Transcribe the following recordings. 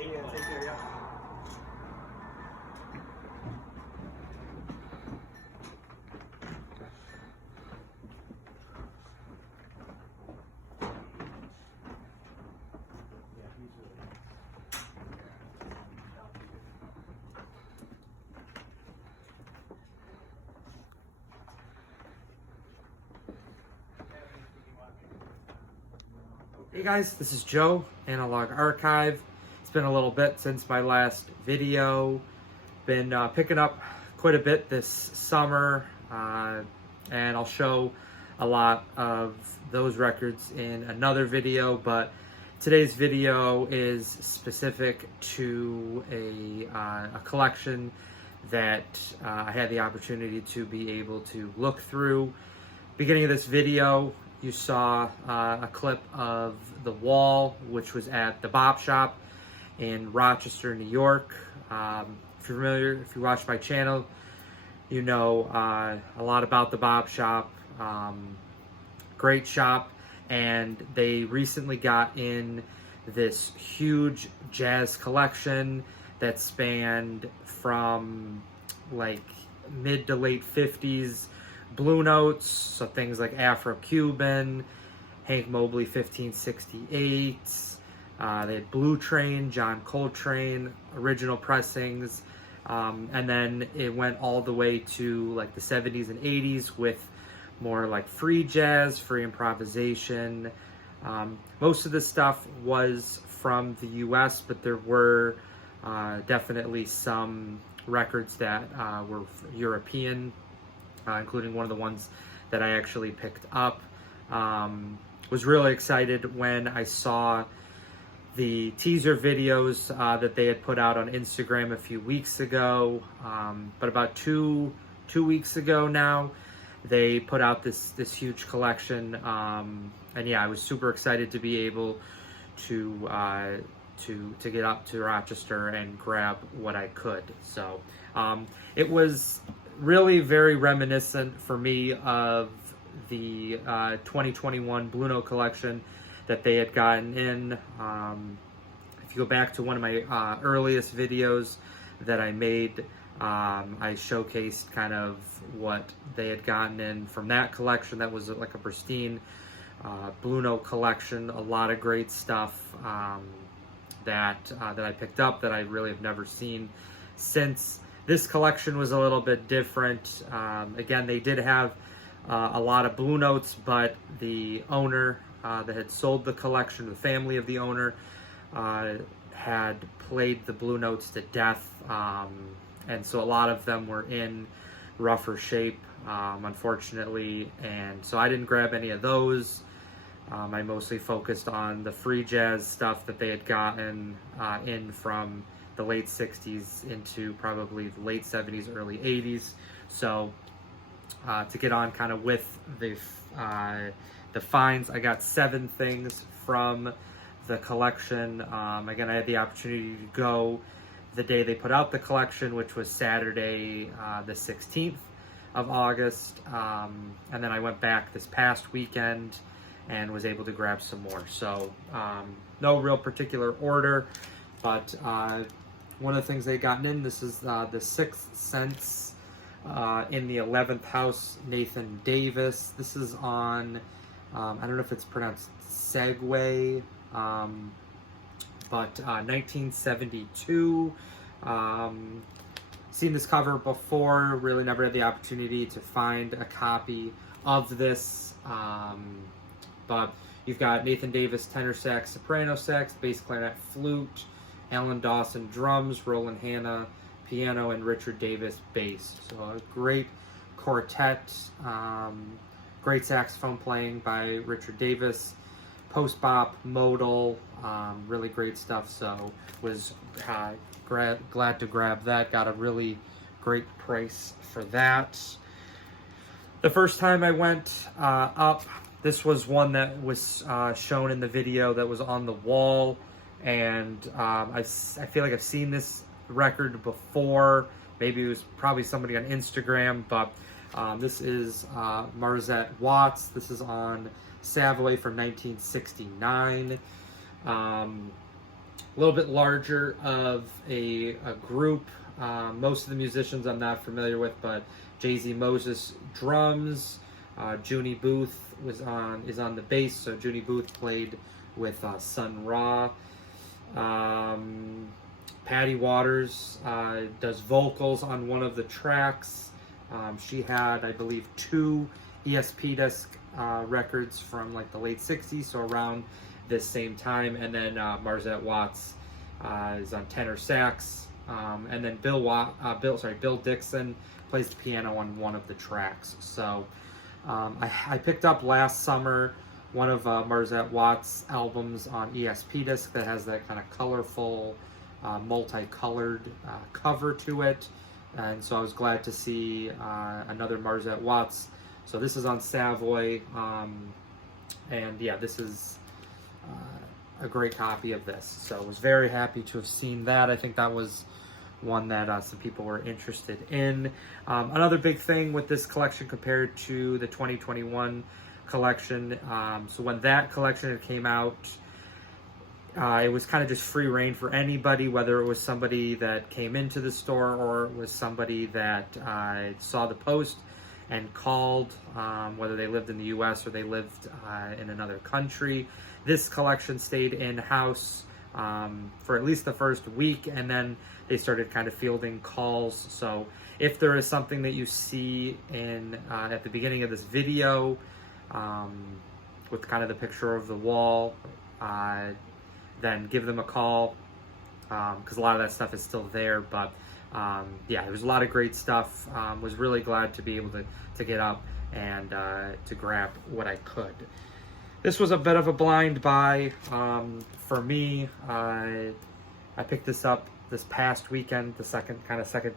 Yeah, take care, yeah. Hey guys, this is Joe, Analog Archive. It's been a little bit since my last video. Been picking up quite a bit this summer, and I'll show a lot of those records in another video, but today's video is specific to a collection that I had the opportunity to be able to look through. Beginning of this video, you saw a clip of The Wall, which was at the Bop Shop in Rochester, New York. If you're familiar, if you watch my channel, you know a lot about the Bop Shop. Great shop, and they recently got in this huge jazz collection that spanned from like mid to late 50s Blue Notes, so things like Afro-Cuban, Hank Mobley 1568, they had Blue Train, John Coltrane, original pressings, and then it went all the way to like the 70s and 80s with more like free jazz, free improvisation. Most of the stuff was from the US, but there were definitely some records that were European, including one of the ones that I actually picked up. Was really excited when I saw the teaser videos that they had put out on Instagram a few weeks ago. But about two weeks ago now, they put out this huge collection. And yeah, I was super excited to be able to get up to Rochester and grab what I could. So it was really very reminiscent for me of the 2021 Blue Note collection that they had gotten in. If you go back to one of my earliest videos that I made, I showcased kind of what they had gotten in from that collection. That was like a pristine Blue Note collection. A lot of great stuff that I picked up that I really have never seen since. This collection was a little bit different. Again, they did have a lot of Blue Notes, but the owner that had sold the collection, the family of the owner, had played the Blue Notes to death. And so a lot of them were in rougher shape, unfortunately. And so I didn't grab any of those. I mostly focused on the free jazz stuff that they had gotten in from the late 60s into probably the late 70s, early 80s. So to get on kind of with the finds, I got 7 things from the collection. Again, I had the opportunity to go the day they put out the collection, which was Saturday, the 16th of August. And then I went back this past weekend and was able to grab some more. So no real particular order, but one of the things they'd gotten in, this is the Sixth Sense in the 11th House, Nathan Davis. This is on, I don't know if it's pronounced Segway, but 1972. Seen this cover before, really never had the opportunity to find a copy of this. But you've got Nathan Davis tenor sax, soprano sax, bass clarinet, flute, Alan Dawson drums, Roland Hanna piano, and Richard Davis bass. So a great quartet, great saxophone playing by Richard Davis, post-bop, modal, really great stuff. So was glad to grab that. Got a really great price for that. The first time I went up, this was one that was shown in the video that was on the wall, and I feel like I've seen this record before. Maybe it was probably somebody on Instagram, but this is Marzette Watts. This is on Savoy from 1969. a little bit larger of a group. Most of the musicians I'm not familiar with, but Jay-Z Moses drums, Junie Booth is on the bass, so Junie Booth played with Sun Ra. Patty Waters does vocals on one of the tracks. She had, I believe, 2 ESP disc records from like the late 60s, so around this same time. And then Marzette Watts is on tenor sax. And then Bill Dixon plays the piano on one of the tracks. So I picked up last summer one of Marzette Watts' albums on ESP disc that has that kind of colorful, multicolored cover to it. And so I was glad to see another Marzette Watts. So this is on Savoy, and yeah, this is a great copy of this. So I was very happy to have seen that. I think that was one that some people were interested in. Another big thing with this collection compared to the 2021 collection, so when that collection came out, it was kind of just free reign for anybody, whether it was somebody that came into the store or it was somebody that saw the post and called, whether they lived in the US or they lived in another country. This collection stayed in-house for at least the first week, and then they started kind of fielding calls. So if there is something that you see in at the beginning of this video with kind of the picture of the wall, then give them a call, because a lot of that stuff is still there. But yeah, there was a lot of great stuff. Was really glad to be able to get up and to grab what I could. This was a bit of a blind buy for me. I picked this up this past weekend, the second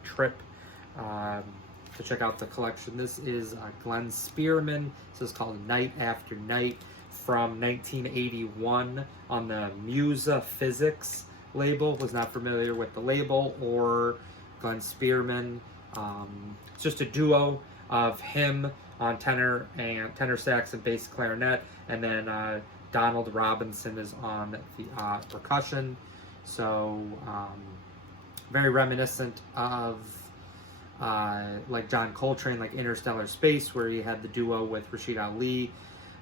trip to check out the collection. This is Glenn Spearman. This is called Night After Night, from 1981 on the Musa Physics label. Was not familiar with the label or Glenn Spearman. It's just a duo of him on tenor sax and bass clarinet, and then Donald Robinson is on the percussion. So very reminiscent of like John Coltrane, like Interstellar Space, where he had the duo with Rashid Ali.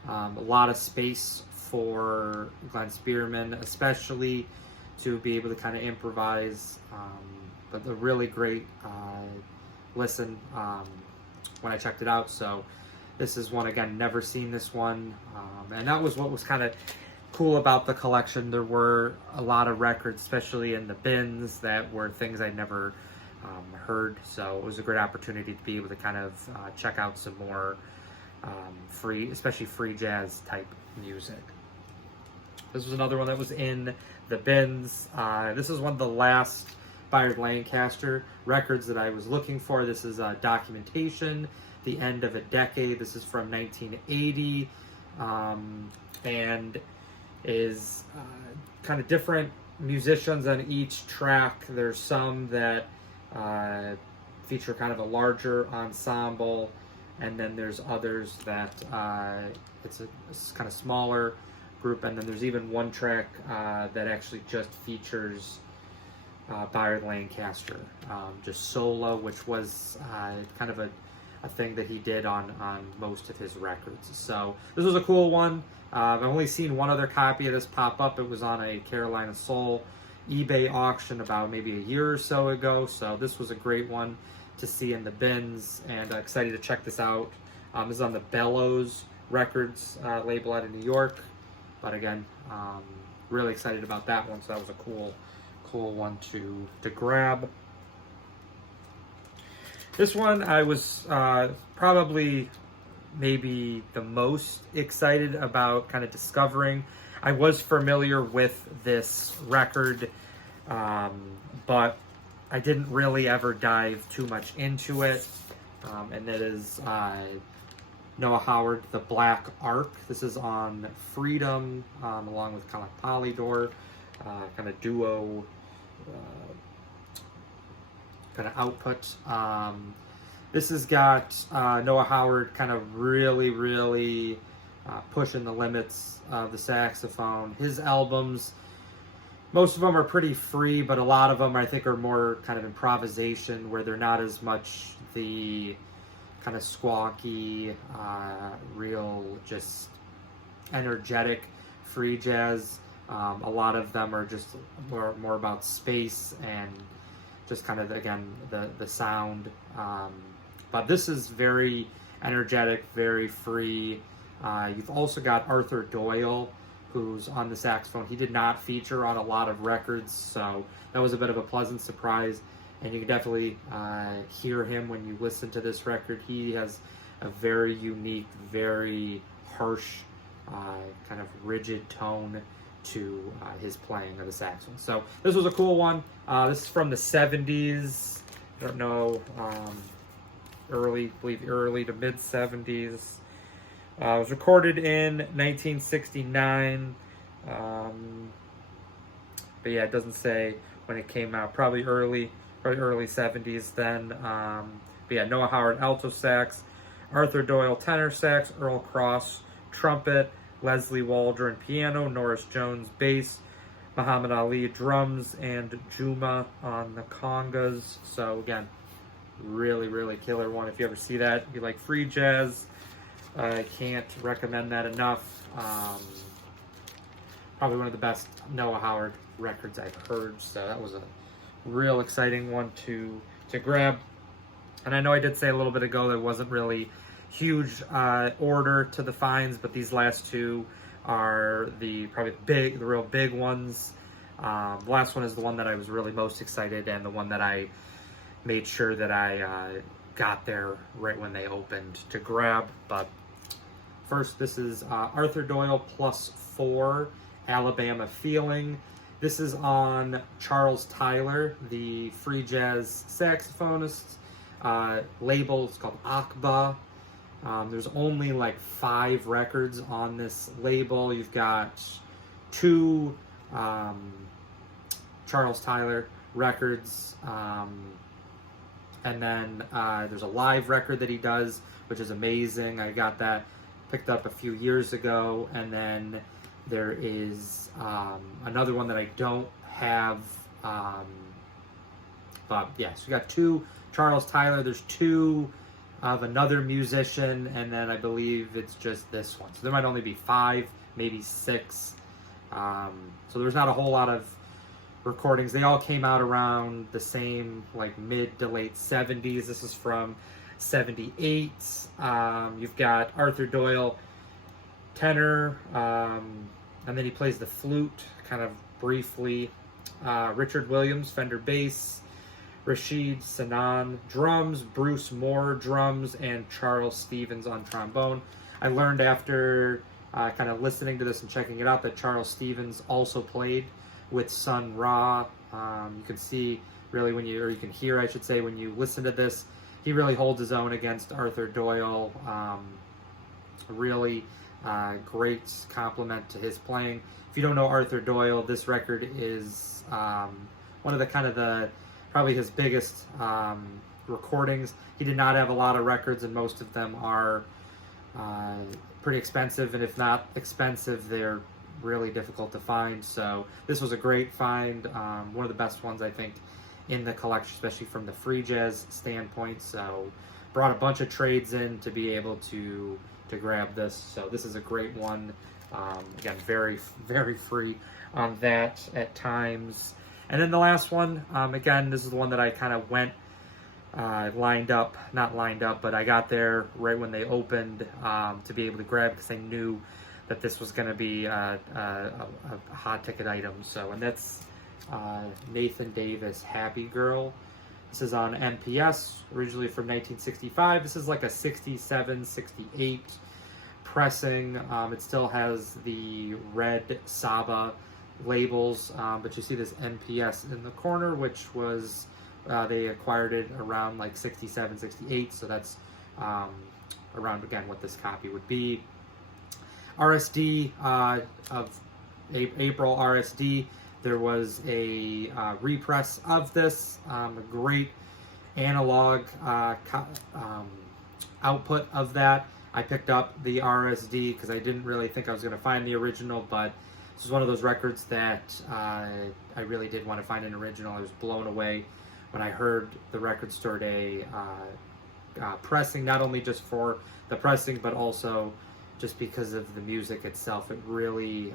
A lot of space for Glenn Spearman, especially to be able to kind of improvise, but a really great listen when I checked it out. So this is one, again, never seen this one, and that was what was kind of cool about the collection. There were a lot of records, especially in the bins, that were things I'd never heard. So it was a great opportunity to be able to kind of check out some more especially free jazz type music. This was another one that was in the bins. This is one of the last Byard Lancaster records that I was looking for. This is Documentation, The End of a Decade. This is from 1980, and is kind of different musicians on each track. There's some that feature kind of a larger ensemble, and then there's others that it's a kind of smaller group, and then there's even one track that actually just features Byard Lancaster, just solo, which was kind of a thing that he did on most of his records. So this was a cool one. I've only seen one other copy of this pop up. It was on a Carolina Soul eBay auction about maybe a year or so ago. So this was a great one to see in the bins, and excited to check this out. This is on the Bellows Records label out of New York, but again, really excited about that one. So that was a cool one to grab. This one I was probably maybe the most excited about kind of discovering. I was familiar with this record, but I didn't really ever dive too much into it, and that is Noah Howard, The Black Ark. This is on Freedom, along with kind of Polydor, kind of duo kind of output. This has got Noah Howard kind of really pushing the limits of the saxophone. His albums most of them are pretty free, but a lot of them I think are more kind of improvisation, where they're not as much the kind of squawky, real just energetic free jazz. A lot of them are just more about space and just kind of, again, the sound. But this is very energetic, very free. You've also got Arthur Doyle, who's on the saxophone. He did not feature on a lot of records, so that was a bit of a pleasant surprise. And you can definitely hear him when you listen to this record. He has a very unique, very harsh, kind of rigid tone to his playing of the saxophone. So this was a cool one. This is from the 70s. I don't know, early to mid 70s. It was recorded in 1969. But yeah, it doesn't say when it came out. Probably early 70s then. But yeah, Noah Howard alto sax, Arthur Doyle tenor sax, Earl Cross trumpet, Leslie Waldron piano, Norris Jones bass, Muhammad Ali drums, and Juma on the congas. So again, really killer one. If you ever see that, if you like free jazz, I can't recommend that enough. Probably one of the best Noah Howard records I've heard, so that was a real exciting one to grab. And I know I did say a little bit ago there wasn't really huge order to the finds, but these last two are the real big ones. The last one is the one that I was really most excited, and the one that I made sure that I got there right when they opened to grab. But first, this is Arthur Doyle +4, Alabama Feeling. This is on Charles Tyler, the free jazz saxophonist. Label is called Akba. There's only like 5 records on this label. You've got 2 Charles Tyler records, and then there's a live record that he does, which is amazing. I got that picked up a few years ago. And then there is another one that I don't have, but yeah, so we got 2 Charles Tyler. There's 2 of another musician, and then I believe it's just this one. So there might only be 5, maybe 6. So there's not a whole lot of recordings. They all came out around the same, like mid to late 70s. This is from 78. You've got Arthur Doyle tenor, and then he plays the flute kind of briefly. Richard Williams Fender bass, Rashid Sanan drums, Bruce Moore drums, and Charles Stevens on trombone. I learned after kind of listening to this and checking it out that Charles Stevens also played with Sun Ra. You can see really you can hear, I should say, when you listen to this, he really holds his own against Arthur Doyle. Really great compliment to his playing. If you don't know Arthur Doyle, this record is one of the probably his biggest recordings. He did not have a lot of records, and most of them are pretty expensive, and if not expensive, they're really difficult to find. So this was a great find, one of the best ones I think in the collection, especially from the free jazz standpoint. So brought a bunch of trades in to be able to grab this. So this is a great one. Again, very free on that at times. And then the last one, again, this is the one that I kind of went not lined up, but I got there right when they opened to be able to grab, because I knew that this was going to be a hot ticket item. So, and that's Nathan Davis, Happy Girl. This is on MPS, originally from 1965. This is like a 67, 68 pressing. It still has the red Saba labels, but you see this MPS in the corner, which was they acquired it around like 67, 68, so that's around, again, what this copy would be. RSD of April RSD, there was a repress of this, a great analog output of that. I picked up the RSD because I didn't really think I was going to find the original, but This is one of those records that I really did want to find an original. I was blown away when I heard the Record Store Day pressing, not only just for the pressing, but also just because of the music itself. It really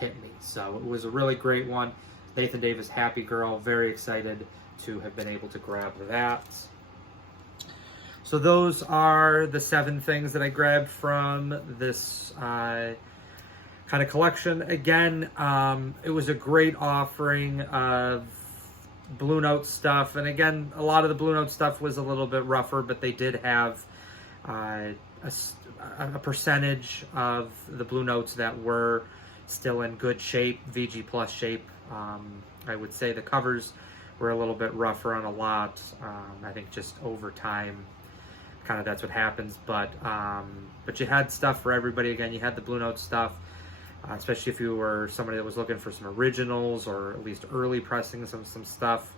hit me. So it was a really great one. Nathan Davis, Happy Girl. Very excited to have been able to grab that. So those are the 7 things that I grabbed from this kind of collection. Again, it was a great offering of Blue Note stuff. And again, a lot of the Blue Note stuff was a little bit rougher, but they did have a percentage of the Blue Notes that were still in good shape, VG Plus shape. I would say the covers were a little bit rougher on a lot. I think just over time, kind of that's what happens. But you had stuff for everybody. Again, you had the Blue Note stuff, especially if you were somebody that was looking for some originals or at least early pressings of some stuff.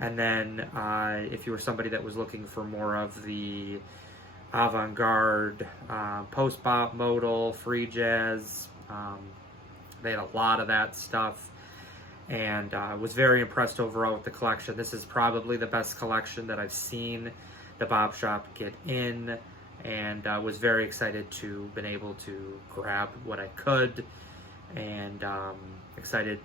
And then if you were somebody that was looking for more of the avant-garde, post-bop, modal, free jazz, they had a lot of that stuff. And was very impressed overall with the collection. This is probably the best collection that I've seen the Bob Shop get in, and was very excited to been able to grab what I could, and excited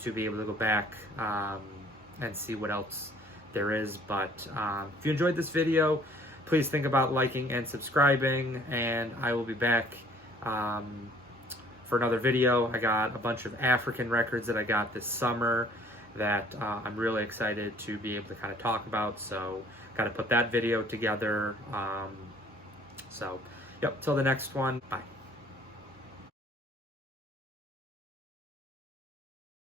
to be able to go back and see what else there is. But if you enjoyed this video, please think about liking and subscribing, and I will be back for another video. I got a bunch of African records that I got this summer that I'm really excited to be able to kind of talk about, so got to put that video together. So, yep, till the next one, bye.